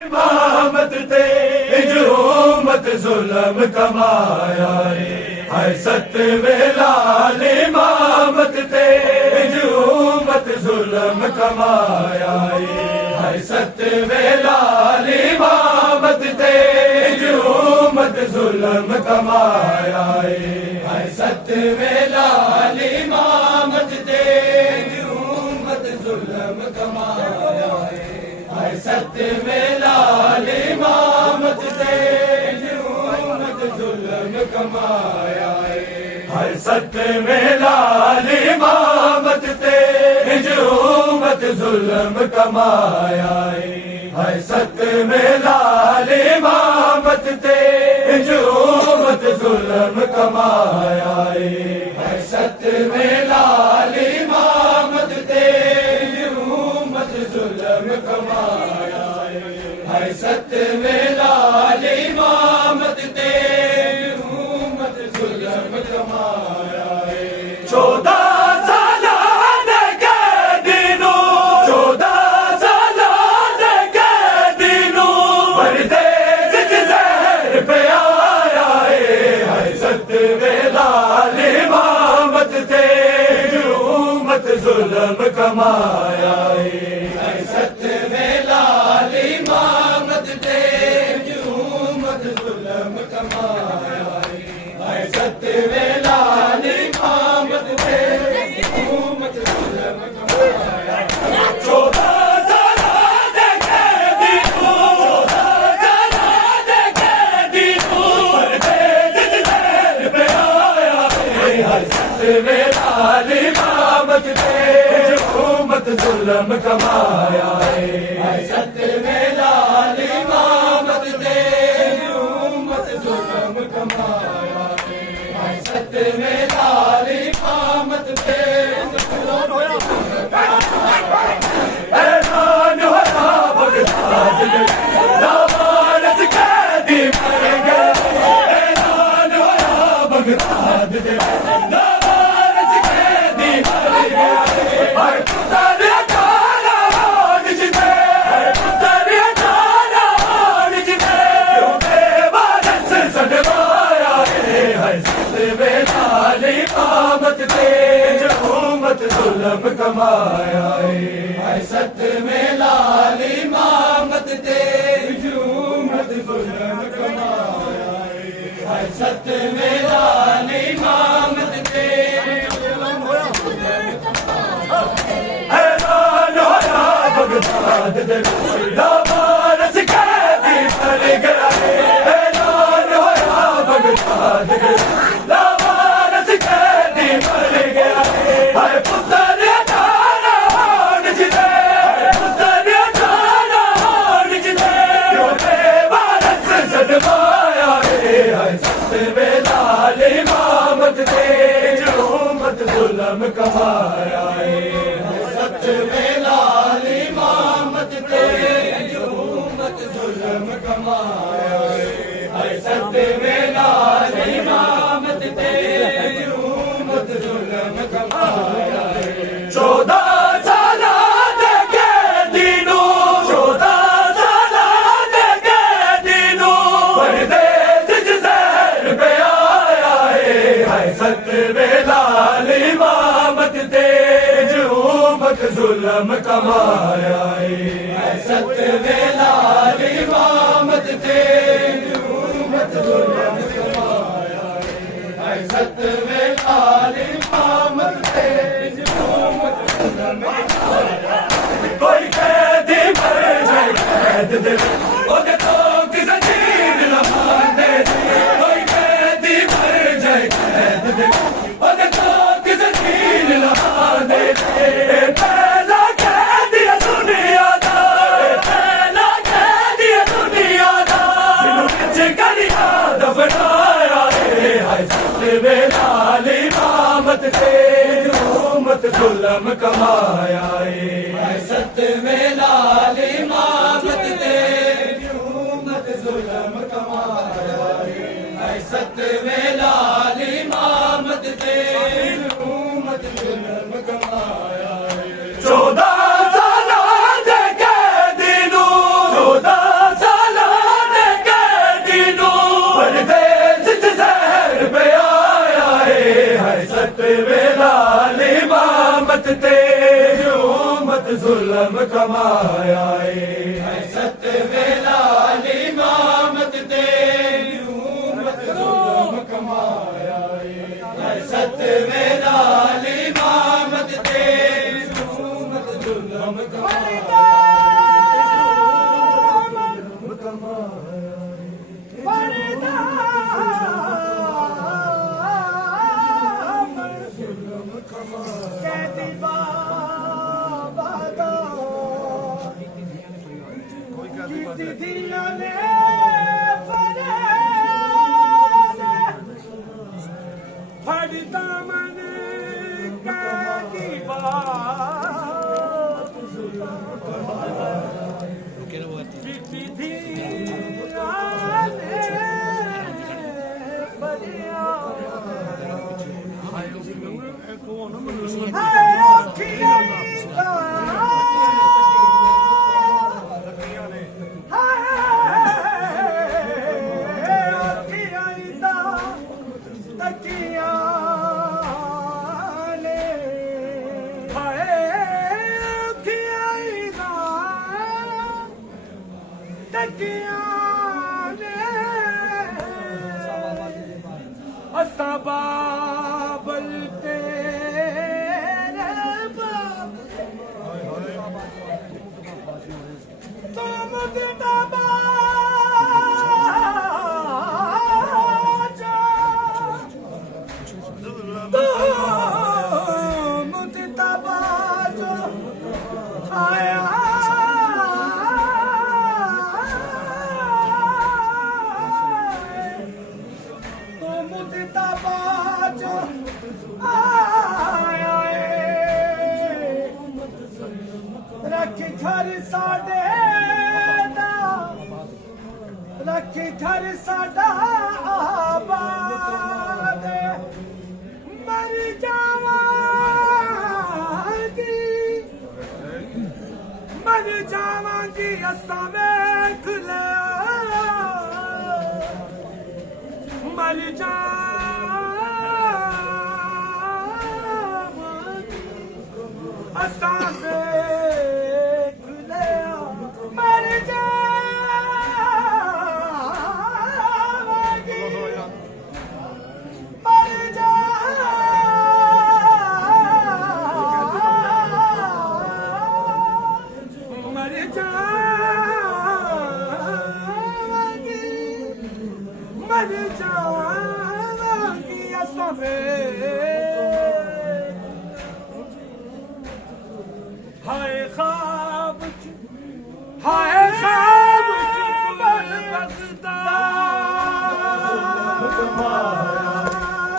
इमामत ते हुकूमत जुल्म कमाया है सतवे लाल इमामत ते हुकूमत जुल्म कमाया है सतवे लाल इमामत ते हुकूमत जुल्म कमाया है सतवे लाल इमामत ते हुकूमत जुल्म कमाया है सतवे लाल इमामत ते हुकूमत जुल्म कमाया है सतवे लाल इमामत ते हुकूमत जुल्म कमाया है सतवे लाल इमामत ते हुकूमत जुल्म कमाया है सतवे लाल इमामत ते हुकूमत जुल्म कमाया है सतवे लाल इमामत ते हुकूमत जुल्म कमाया 14 साल के दिनों 14 साल के दिनों परदेस जहर पे आया है सतवे लाल इमामत ते हुकूमत जुल्म कमाया है सतवे लाल इमामत ते हुकूमत जुल्म कमाया है सतवे लाल इमामत ते हुकूमत जुल्म कमाया 14 साल के दिनों 14 साल के दिनों परदेस जहर पे आया है सतवे लाल इमामत ते हुकूमत जुल्म कमाया है सतवे लाल इमामत ते हुकूमत जुल्म कमाया है सतवे लाल इमामत ते ऐलान होया बगदाद में लावारिस कैदी मर गए ऐलान होया बगदाद में लावारिस कैदी मर गए हर पुत्र जाना निजते हर पुत्र जाना निजते क्यों बेवारस सदवाया है सतवे लाल इमामत ते हुकूमत जुल्म कमाया है सतवे लाल इमामत ते हुकूमत जुल्म कमाया है सतवे लाल इमामत ते ऐलान होया बगदाद दे लावारिस कैदी मर गया ऐलान होया बगदाद दे लावारिस कैदी मर गया हर पुत्र जाना निजते हर पुत्र जाना निजते क्यों बेवारस सदवाया है सतवे लाल इमामत ते हुकूमत जुल्म कमाया है सतवे लाल इमामत ते हुकूमत जुल्म कमाया है सतवे लाल इमामत ते हुकूमत जुल्म कमाया 14 साल के दिनों 14 साल के दिनों परदेस जहर पे आया है सतवे लाल इमामत ते हुकूमत जुल्म कमाया है सतवे लाल इमामत ते हुकूमत जुल्म कमाया है सतवे लाल इमामत ते हुकूमत जुल्म कमाया कोई कैदी मर जाए कैद दे ओदे तो किसे जीन न मानते कोई कैदी मर जाए कैद दे ओदे तो किसे जीन न मानते पहला कैदी दुनिया दा पहला कैदी दुनिया दा जिन्होंने करिया दफनाया है सतवे लाल इमामत ते हुकूमत जुल्म कमाया है सतवे लाल इमामत ते हुकूमत जुल्म कमाया है सतवे लाल इमामत इमामत ते उम्मत जुल्म कमाया है सतवें लाल इमामत ते उम्मत जुल्म कमाया है सतवें लाल इमामत ते उम्मत जुल्म कमाया बाबल तेरे बाब तुम दिता बाजा तुम दिता बाजा आया घर साडे दा रख घर साडा आबाद मर जावांगी असां वेख लिया मर जावांगी असां हाय ख्वाब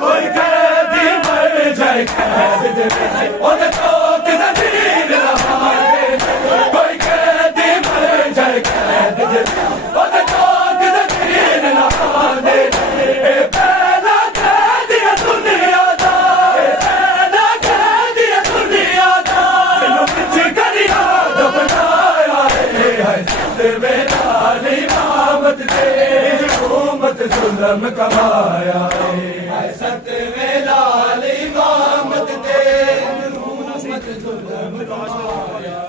कोई कैदी मर जाए कैद ओदे तो किसे दीन रहाए कोई कैदी मर जाए कैद ओदे तो किसे दीन रहाए पहला कैदी दुनिया दा पहला कैदी दुनिया दा कुछ करिया दफनाया है सतवें लाल इमामत ते उम्मत जुल्म कमाया है सतवें लाल इमामत ते उम्मत जुल्म कमाया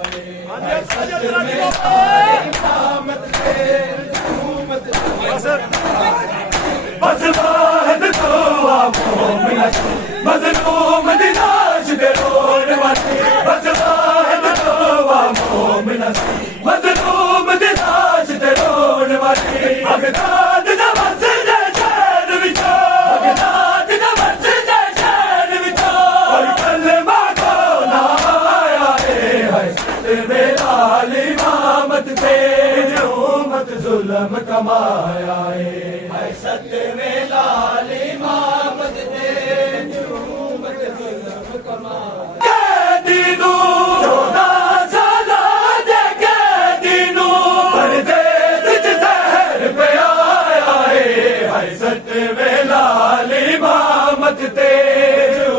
है सतवें लाल इमामत ते उम्मत बस वाहद तो मोमिना मज़लूम दी लाश दे रोण वाली बस वाहद तो मोमिना मज़लूम दी लाश दे रोण वाली बगदाद दा मस्जिद शहर विच बगदाद दा मस्जिद शहर विच और कलमा को नाम आया है सतवें लाल इमामत ते उम्मत जुल्म कमाया है सतवें लाल इमामत ते उम्मत जुल्म कमाया कैदी नू 14 साल दे कैदी नू परदेस च जहर पिया है सतवें लाल इमामत ते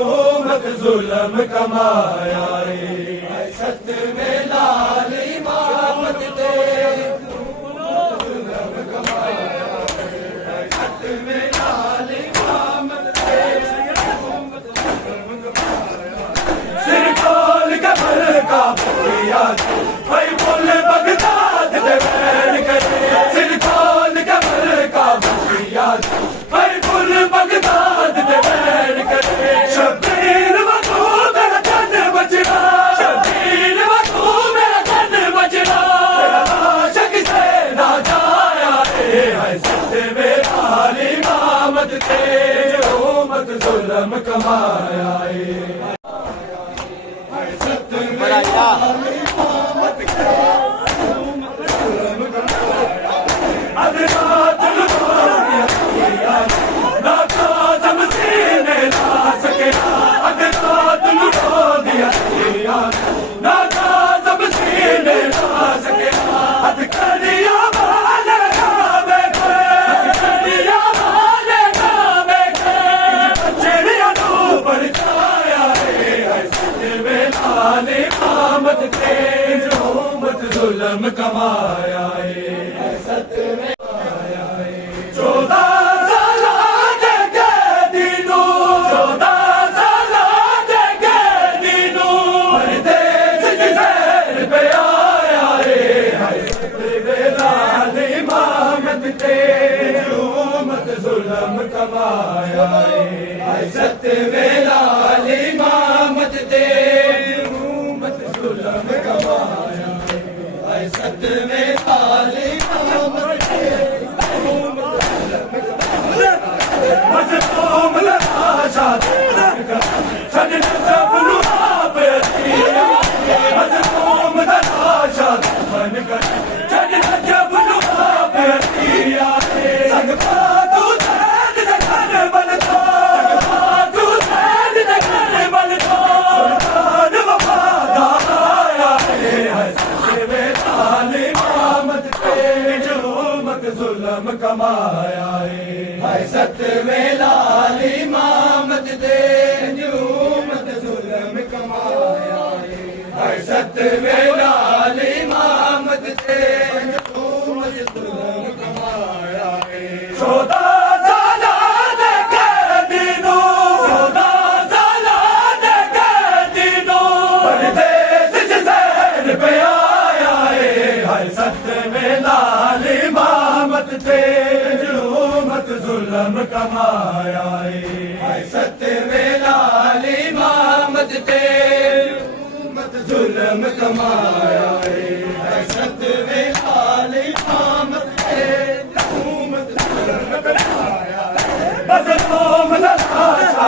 उम्मत जुल्म कमाया है सतवें लाल इमामत ते सिर को जुल्म कमाया जुल्म कमाया सत में 14 साल दे कैदी नू 14 साल दे कैदी नू परदेस च ज़हर पे आया है सत वेला इमामत ते हुकूमत जुल्म कमाया है सत वेला इमामत ते हुकूमत जुल्म कमाया सत में ताली मज़लूम लताशा छॾ जबलू आप मज़लूम लताशा छॾ जबलू आप संग तू सैद दे घर बनता तू सैद दे घर बनता सुल्तान वफादार आया है इमामत ते हुकूमत जुल्म कमाया है सत वेला इमामत ते हुकूमत जुल्म कमाया है सत वेला इमामत ते हुकूमत जुल्म कमाया है 14 साल दे कैदी नू 14 साल दे कैदी नू परदेस च ज़हर पे सत वेला इमामत ते हुकूमत जुल्म कमाया है सत वेला इमामत ते हुकूमत जुल्म कमाया है सत वेला इमामत ते हुकूमत जुल्म कमाया मज़लूम लताशा